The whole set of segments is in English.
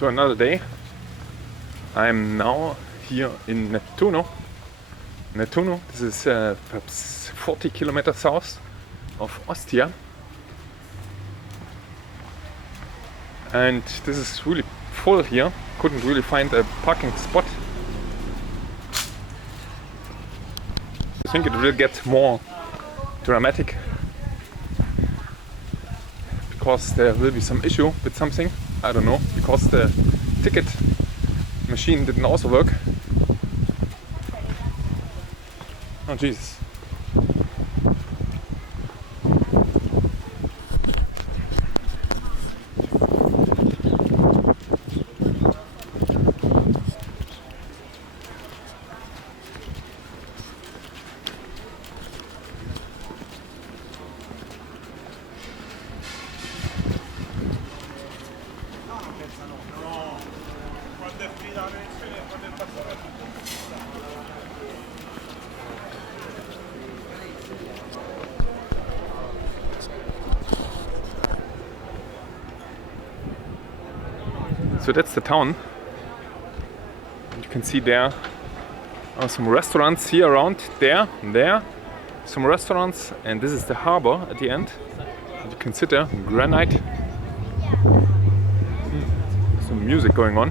So another day. I'm now here in Nettuno. Nettuno, this is perhaps 40 kilometers south of Ostia. And this is really full here. Couldn't really find a parking spot. I think it will get more dramatic because there will be some issue with something. I don't know, because the ticket machine didn't also work. Oh Jesus. So that's the town. You can see there are some restaurants here around, there, and there. Some restaurants, and this is the harbor at the end. You can sit there, granite. Some music going on.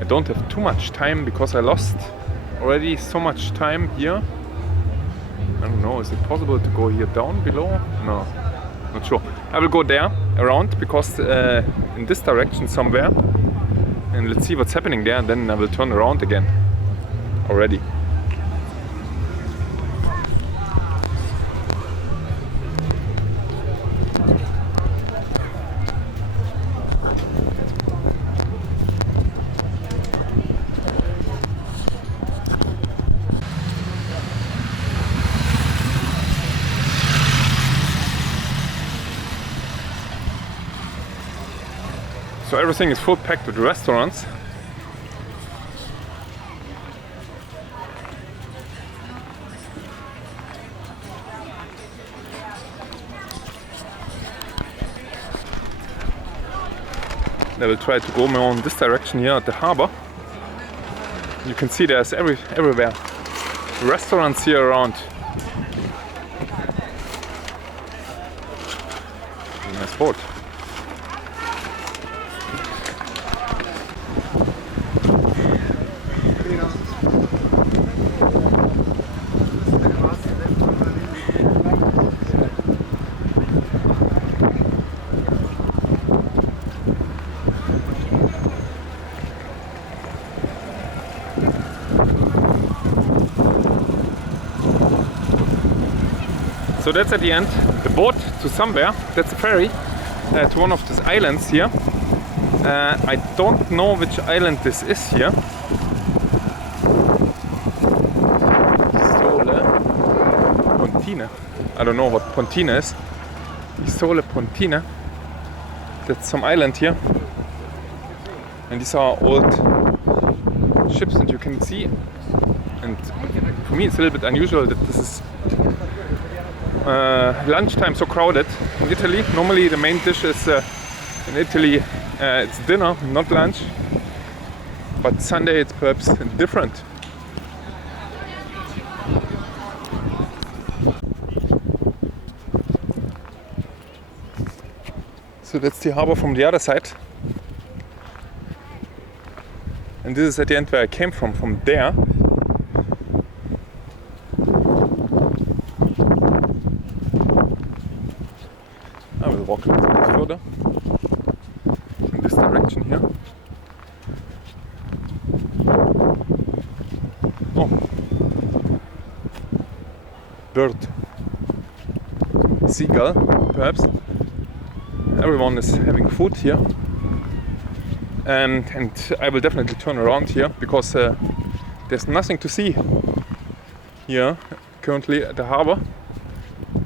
I don't have too much time because I lost already so much time here. I don't know, is it possible to go here down below? No, not sure. I will go there around because in this direction somewhere, and let's see what's happening there, and then I will turn around again already. So everything is full packed with restaurants. I will try to go more in this direction here at the harbor. You can see there's everywhere restaurants here around. Nice boat. So that's at the end, the boat to somewhere, that's a ferry to one of these islands here. I don't know which island this is here. Isole Pontina. I don't know what Pontina is. Isole Pontina. That's some island here. And these are old ships that you can see. And for me it's a little bit unusual that this is lunchtime so crowded in Italy. Normally the main dish is in Italy it's dinner, not lunch, but Sunday it's perhaps different. So that's the harbor from the other side, and this is at the end where I came from there. I will walk a little bit further in this direction here. Oh, bird, seagull, perhaps. Everyone is having food here, and I will definitely turn around here because there's nothing to see here currently at the harbor.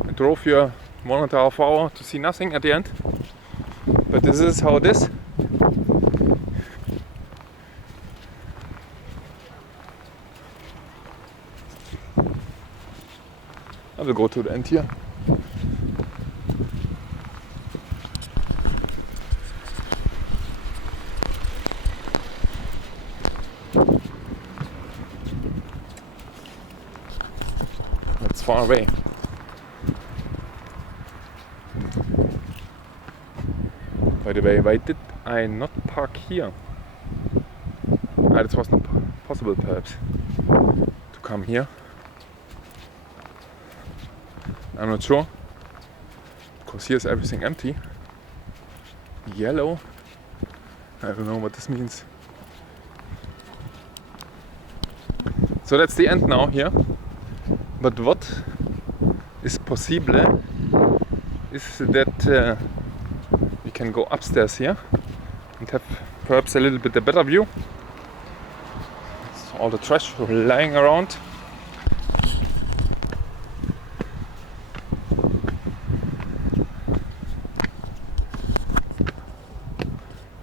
I drove here 1.5 hours to see nothing at the end, but this is how it is. I will go to the end here. far away. By the way, why did I not park here? This was not possible perhaps to come here. I'm not sure, because here's everything empty. Yellow. I don't know what this means. So that's the end now here. But what is possible is that we can go upstairs here and have perhaps a little bit a better view. It's all the trash lying around.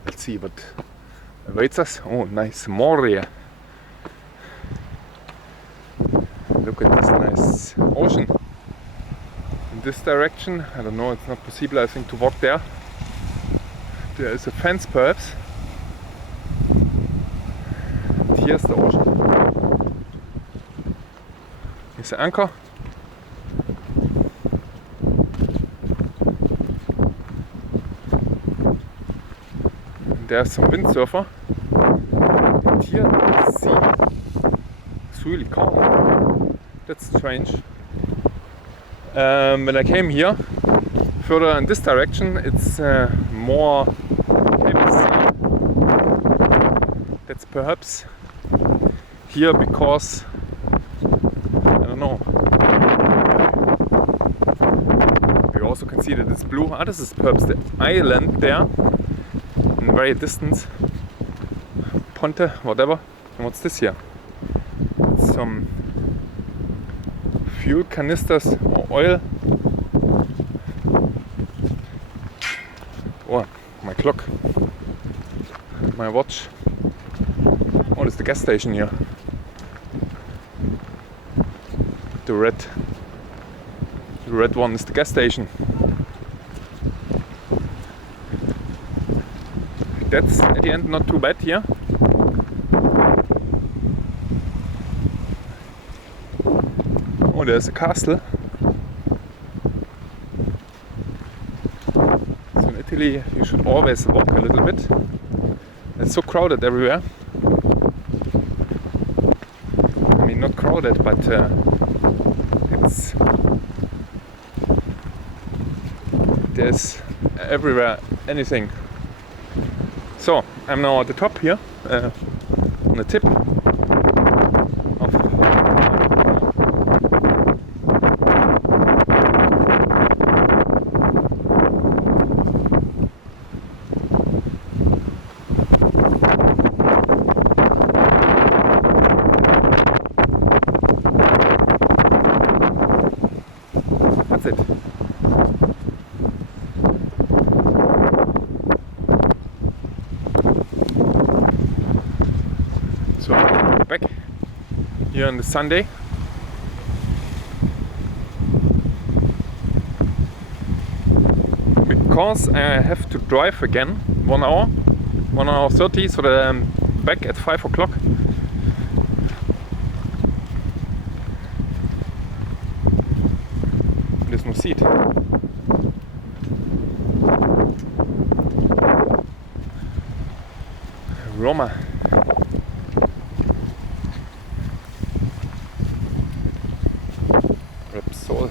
Let's see what awaits us. Oh, nice Moria. Look at this nice ocean. In this direction, I don't know, it's not possible I think to walk there. There is a fence perhaps. And here's the ocean. Here's the anchor. And there's some windsurfer. And here the sea is really calm. That's strange. When I came here, further in this direction, it's more heavy sea. That's perhaps here because, I don't know. You also can see that it's blue. This is perhaps the island there, in very distance. Ponte, whatever. And what's this here? It's some fuel canisters or oil. Oh, my clock, my watch. Oh, there's the gas station here. The red one is the gas station. That's at the end not too bad here. Oh, there's a castle. So in Italy you should always walk a little bit. It's so crowded everywhere. I mean, not crowded, but it's there's everywhere anything. So I'm now at the top here, on the tip of that's it. So I'm back here on the Sunday. Because I have to drive again 1 hour, 1 hour 30, so that I'm back at 5 o'clock. There's no seat. Roma. Repsol. I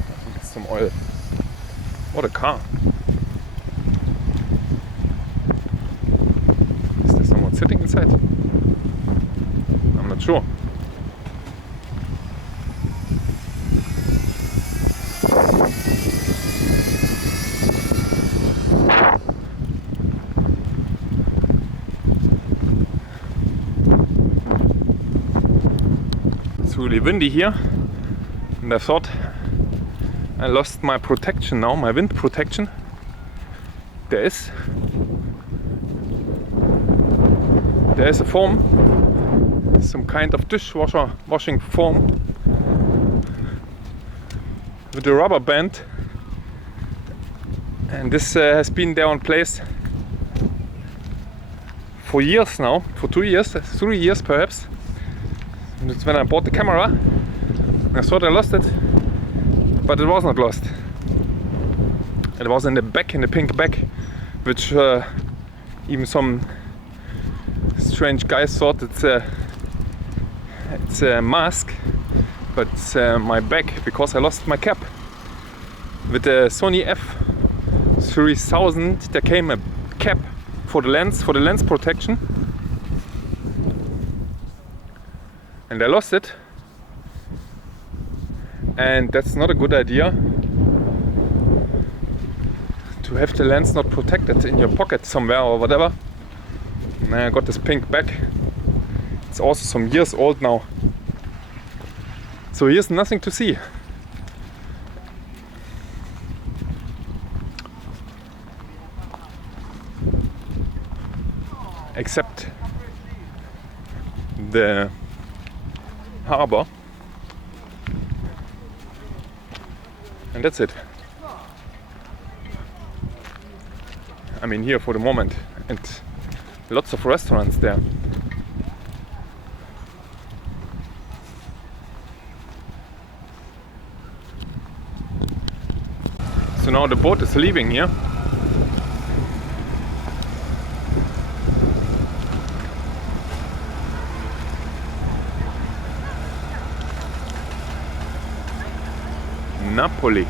think it's some oil. What a car. Is there someone sitting inside? I'm not sure. It's really windy here, and I thought I lost my protection now, my wind protection. There is a foam, some kind of dishwasher washing foam with a rubber band, and this has been there in place for years now, for 2 years, 3 years perhaps. And it's when I bought the camera. I thought I lost it. But it was not lost. It was in the back, in the pink bag, which even some strange guys thought it's a mask, but it's my bag, because I lost my cap. With the Sony f3000 there came a cap for the lens protection, and I lost it, and that's not a good idea to have the lens not protected in your pocket somewhere or whatever. And I got this pink bag. It's also some years old now, so here's nothing to see. Except the harbor, and that's it. I mean, here for the moment, and lots of restaurants there. So now the boat is leaving here. Napoli.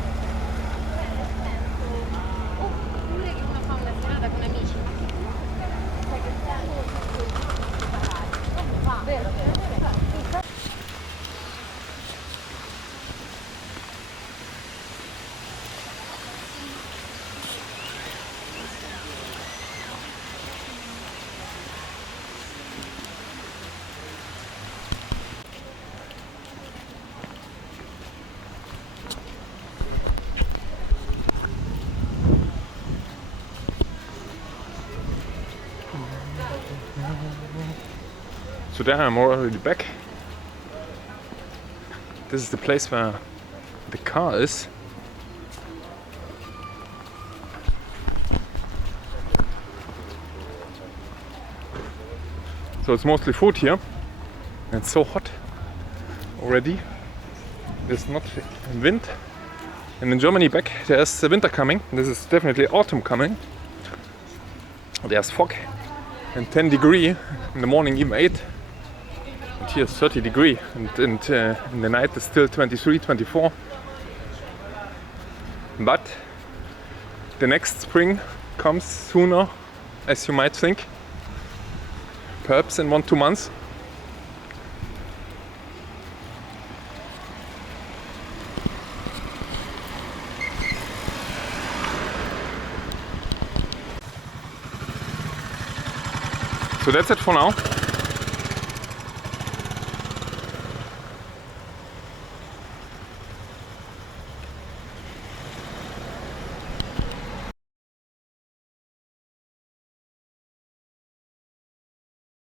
So there I'm already back. This is the place where the car is. So it's mostly food here. And it's so hot already. There's not wind. And in Germany back there's winter coming. This is definitely autumn coming. There's fog and 10 degrees in the morning, even 8. And here's 30 degrees, and in the night it's still 23, 24. But the next spring comes sooner, as you might think. Perhaps in 1-2 months. So that's it for now.